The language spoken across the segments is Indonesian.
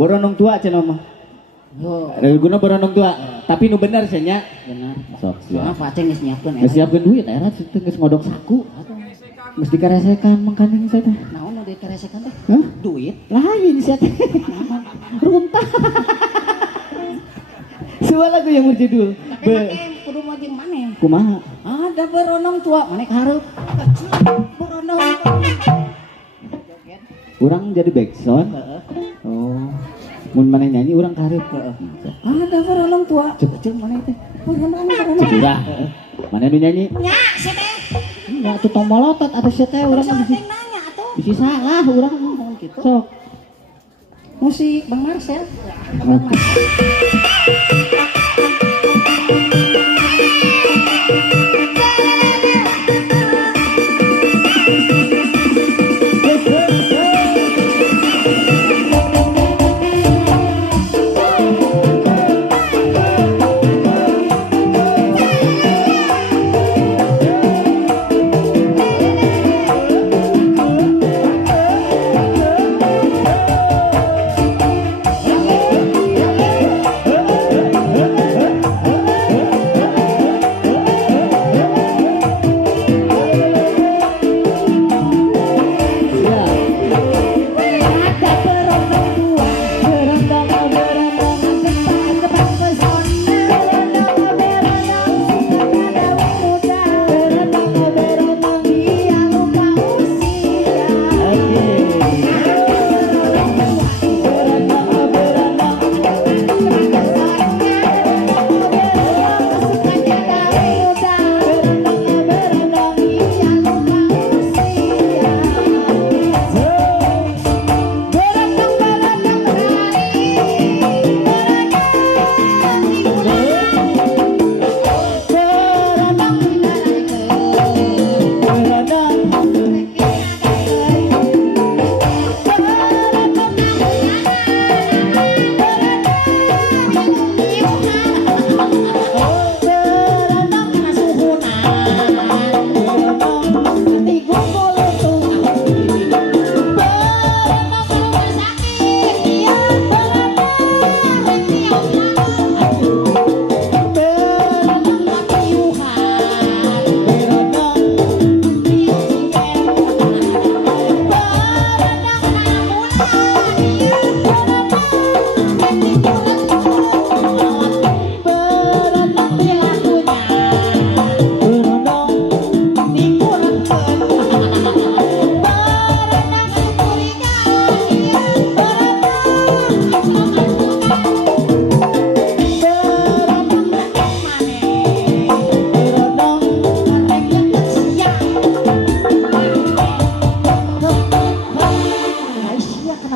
Boronong tua cenah mah. Yo. Guna boronong tua, tapi nu bener cenah. Bener. Sok Soalnya siap. Aceh geus nyiapkeun Geus siapkeun duit era geus ngodok saku. Mesti karesekan mangkaning saya teh. Naon nu dikeresekan teh? Hah? Duit. Lain sia teh. Runtah. Sebuah lagu yang berjudul Kudu mau jeung maneh. Kumaha? Ada beronong tua, maneh hareup. Beronong. Urang jadi backsound. Oh. Mun maneh nyanyi urang karep. Ada beronong tua. Jeung maneh teh. Beronong. Curah. Mana nu nyanyi? Nya, si teh. Enggak tuh tomolotot atau si teh urang Urang bisi. nanya atuh. Bisi salah urang ngomong gitu. Sok. Musik Bang Marcel.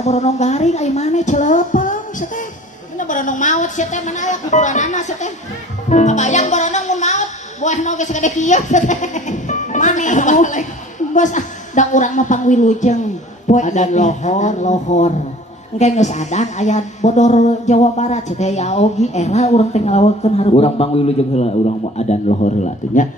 Beronong garing ai maneh celepeng sia teh. Ini beronong maot sia teh mana aya kuburanana sia teh. Kabayang beronong mun maot, boeh mah geus gede kieu sia teh. Maneh bos da urang mah pangwilujeng. Poe adan lohor. Engke geus adan aya bodor Jawa Barat sia teh ya ogi era urang teh ngalawekeun harup. Urang pangwilujeng heula urang mah adan lohor heula teh nya.